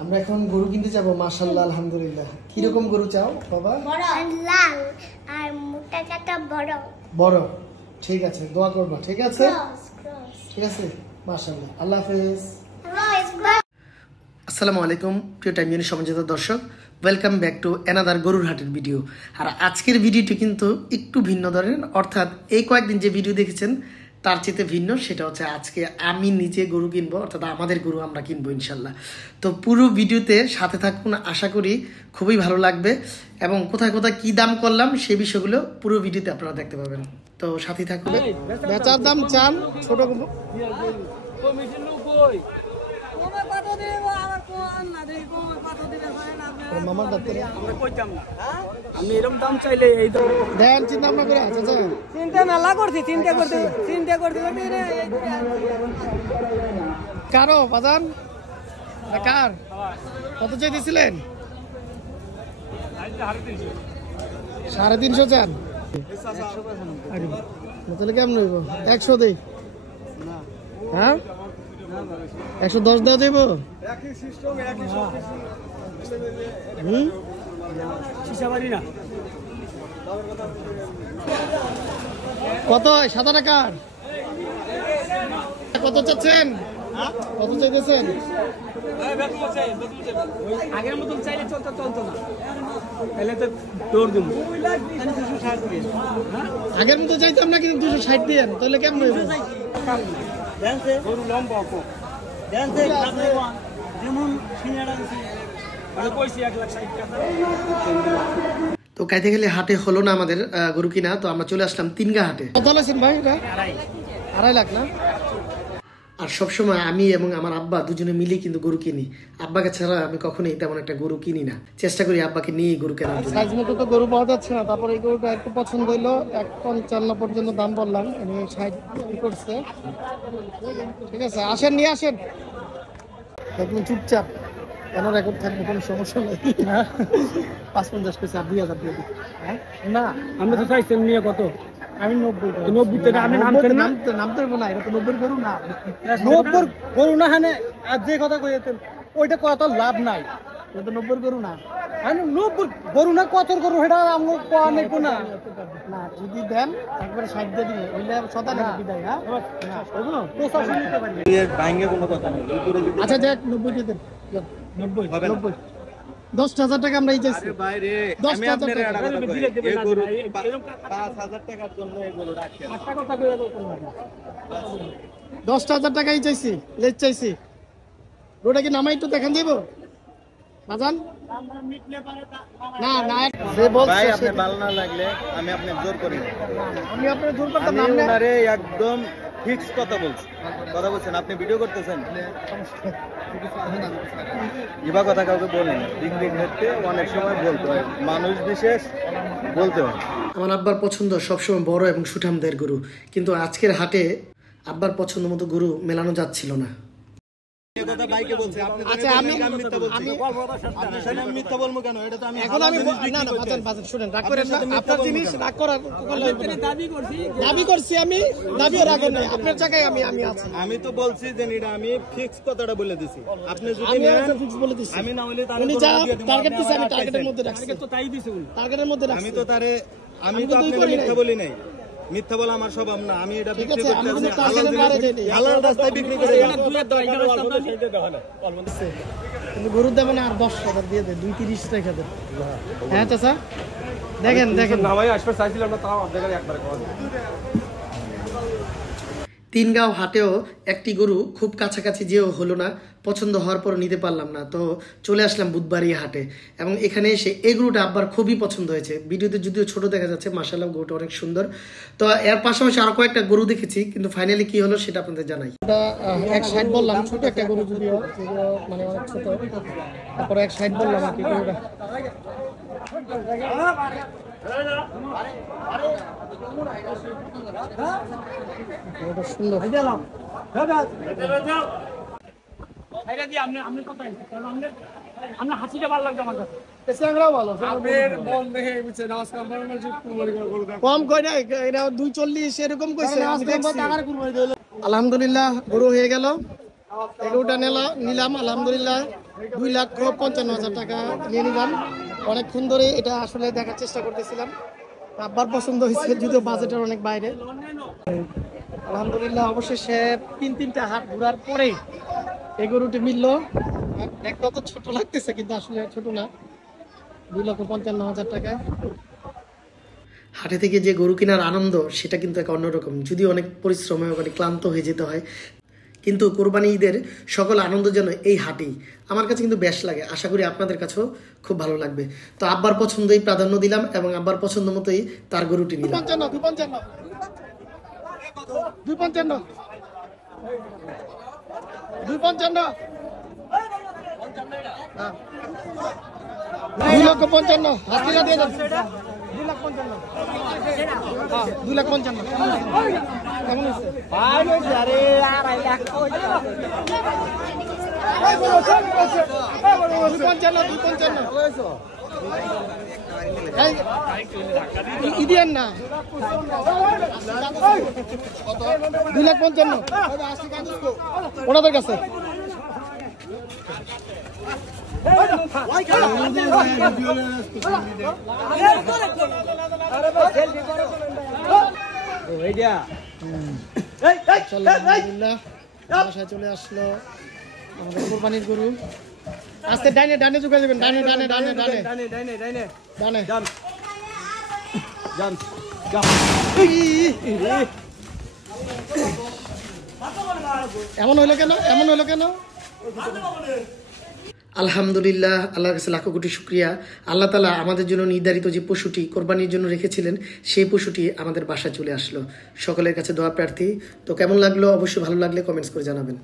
আমরা এখন গরু কিনতে যাব মাশাআল্লাহ আলহামদুলিল্লাহ। কি রকম গরু চাও বাবা? বড় লাল আর মোটা কাটা বড় বড়। ঠিক আছে, দোয়া করবা। ঠিক আছে ঠিক আছে মাশাআল্লাহ। আল্লাহ হাফেজ। আসসালামু আলাইকুম প্রিয় টাইম ইউনিট সমাজিত দর্শক, ওয়েলকাম ব্যাক টু অ্যানাদার গরুর হাটের ভিডিও। আর আজকের ভিডিওটি কিন্তু একটু ভিন্ন ধরনের, অর্থাৎ এই কয়েকদিন যে ভিডিও দেখেছেন তার চেয়ে ভিন্ন। সেটা হচ্ছে আজকে আমি নিজে গরু কিনবো, অর্থাৎ আমাদের গরু আমরা কিনবো ইনশাল্লাহ। তো পুরো ভিডিওতে সাথে থাকুন, আশা করি খুবই ভালো লাগবে এবং কোথায় কোথায় কি দাম করলাম সেই বিষয়গুলো পুরো ভিডিওতে আপনারা দেখতে পাবেন। তো সাথে থাকবে। বেচার দাম চান ছোট মামার ডাক্তারে আমি এরকম দাম চাইলে এই দাম দেন। চিন্তা ভাবনা করে আছে চিন্তা মেলা করছি, চিন্তা করতে কারো বাজান কার কত চাইতেছিলেন? 350 চান? তাহলে কেমন হইব? 100 দেই। হ্যাঁ 110 দেওয়া দেব। কত হয়? 7 টাকার কত চাচ্ছেন? কত চাইতেছেন? আগের মতন চাইলে চলতো না, তাহলে তো দৌড় দিব। আগের মতো চাইতাম না, কিন্তু 260 দিয়ে তাহলে কেমন হইব? গরু লম্বা যেমন তো কাইতে গেলে হাটে হলো না আমাদের গরু কিনা, তো আমরা চলে আসলাম তিনগা হাটে। কত আছেন ভাই? এটা 2.5 লাখ না? আর সবসময় আমি এবং আমার আব্বা দুজনে মিলে কিন্তু গরু কিনি। আব্বাকে ছাড়া আমি কখনোই তেমন একটা গরু কিনি না, চেষ্টা করি আব্বাকে নিয়ে গরু কেনার জন্য। সাইজ মতো তো গরু পাওয়া যাচ্ছে না, তারপরে এই গরুটা একটু পছন্দ হইলো, 155 পর্যন্ত দাম বললাম, উনি 60 করছে। ঠিক আছে, আসেন নিয়ে আসেন, একদম চুপচাপ, কেন রেকর্ড থাকবে, কোনো সমস্যা নেই। 550 পেয়েছে, আর 2000 দিয়ে দিই। না আমরা তো চাইছেন নিয়ে কত? আমি 90 90 টাকা। আমি নামতে না, এটা তো 90 গরু না। 90 গরু না হানে, আর যে কথা কইতেন ওইটা কত লাভ নাই। এটা তো 90 গরু না। আমি 90 গরু না, কত গরু সেটা আমগো কোয়া নাই কোনা না। যদি দেন একবারে 60 দিয়ে দিবেন, ওইলে 97 বিদায়। হ্যাঁ নিতে পারি এর ভাঙে কোনো কথা নেই। আচ্ছা দেখ 90 দিয়ে দেন। 90 হবে না। 10,000 টাকা আমরা এই চাইছি। আরে ভাই রে, আমি আপনার এটা কথা কই, এই গরু 5,000 টাকার জন্য এই গরু রাখছেন। 8 কথা কইরা দাও। 10,000 টাকাই চাইছি, লেজ চাইছি। রোডে কি নামাই একটু দেখান দিব বাজান? না না, সে বলছে ভাই আপনি ভালো না লাগলে আমি আপনাকে জোর করি না। আমি আপনাকে জোর করতাম না, আপনি আরে একদম ফিক্স কথা বলছেন। আপনি ভিডিও করতেছেন, ইবা কথা কাউকে বলেন না। ডিগ্রি ক্ষেত্রে অনেক সময় বলতে হয়, মানুষ বিশেষ বলতে হয়। আমার আব্বার পছন্দ সবসময় বড় এবং সুঠামদের গরু, কিন্তু আজকের হাটে আব্বার পছন্দ মতো গরু মেলানো যাচ্ছিল না। দাবি করছি আমি, দাবিও রাখেন নাই আপনার জায়গায়। আমি তো বলছি যে আমি ফিক্স কথাটা বলে দিছি, আপনি যদি বলে দিছি, আমি না হলে উনি যা টার্গেট দিছে আমি টার্গেটের মধ্যে রাখছি। তো তাই দিছি, টার্গেটের মধ্যে রাখছি। আমি তো তারে আমি তো আপনাকে মিথ্যা বলি নাই, মিথ্যা বলা আমার স্বভাব না। আমি এটা বিক্রি করতে হালাল রাস্তায় বিক্রি করি। কিন্তু গরু দেবেন আর 10,000 দিয়ে দেয়, 230 টাকা দেয়। হ্যাঁ চাচা দেখেন না ভাই, আসবে চাইছিলাম না, তাও আপনাদের একবারে করা। তিনগাঁও হাটেও একটি গরু খুব কাছাকাছি যেও হলো না, পছন্দ হওয়ার পর নিতে পারলাম না, তো চলে আসলাম বুধবারই হাটে। এবং এখানে এসে এই গরুটা আবার খুবই পছন্দ হয়েছে। ভিডিওতে যদিও ছোট দেখা যাচ্ছে, মাশাআল্লাহ গরুটা অনেক সুন্দর। তো এর পাশাপাশি আরো কয়েকটা গরু দেখেছি, কিন্তু ফাইনালি কি হলো সেটা আপনাদের জানাই। এটা 160 বললাম, ছোট একটা গরু যদিও, মানে অনেক ছোট। তারপরে 160 বললাম আর কি গরুটা। হাসিটা ভালো লাগছে আমার কাছে। কম কই না, এটা 240 এরকম কইছে। আলহামদুলিল্লাহ গরু হয়ে গেল। এই গরুটা নিলাম আলহামদুলিল্লাহ 2,55,000 টাকা নিয়ে নিলাম। অনেকক্ষণ ধরে এটা আসলে দেখার চেষ্টা করতেছিলাম, আব্বার পছন্দ হয়েছে যদিও বাজেটের অনেক বাইরে। আলহামদুলিল্লাহ অবশেষে 3-3টা হাট ঘোরার পরে এই গরুটি মিলল। একটা তো ছোট লাগতেছে কিন্তু আসলে ছোট না, 2,55,000 টাকা। হাটে থেকে যে গরু কেনার আনন্দ সেটা কিন্তু এক অন্যরকম, যদিও অনেক পরিশ্রমে অনেক ক্লান্ত হয়ে যেতে হয়, কিন্তু কোরবানি ঈদের সকল আনন্দ যেন এই হাটেই। আমার কাছে কিন্তু বেশ লাগে, আশা করি আপনাদের কাছেও খুব ভালো লাগবে। তো আব্বার পছন্দই প্রাধান্য দিলাম এবং আব্বার পছন্দ মতোই তার গরুটি নিলাম। 2,55,000 হাতিরা দিয়ে দেন। 2,55,000 কেমন আছে? 2,55,000 ইদিয়ান না 2,55,000 ওনাদের কাছে। বাসায় চলে আসলো আমাদের কোরবানির গরু। আস্তে ডাইনে ডাইনে ঝুঁকে যাবেন, ডাইনে ডাইনে ডাইনে ডাইনে ডাইনে এমন হইলো কেন, এমন হইলো কেন? আলহামদুলিল্লাহ, আল্লাহর কাছে লাখো কোটি শুকরিয়া। আল্লাহ তাআলা আমাদের জন্য নির্ধারিত যে পশুটি কোরবানির জন্য রেখেছিলেন সেই পশুটি আমাদের বাসায় চলে আসলো। সকলের কাছে দোয়া প্রার্থী। তো কেমন লাগলো অবশ্যই ভালো লাগলে কমেন্টস করে জানাবেন।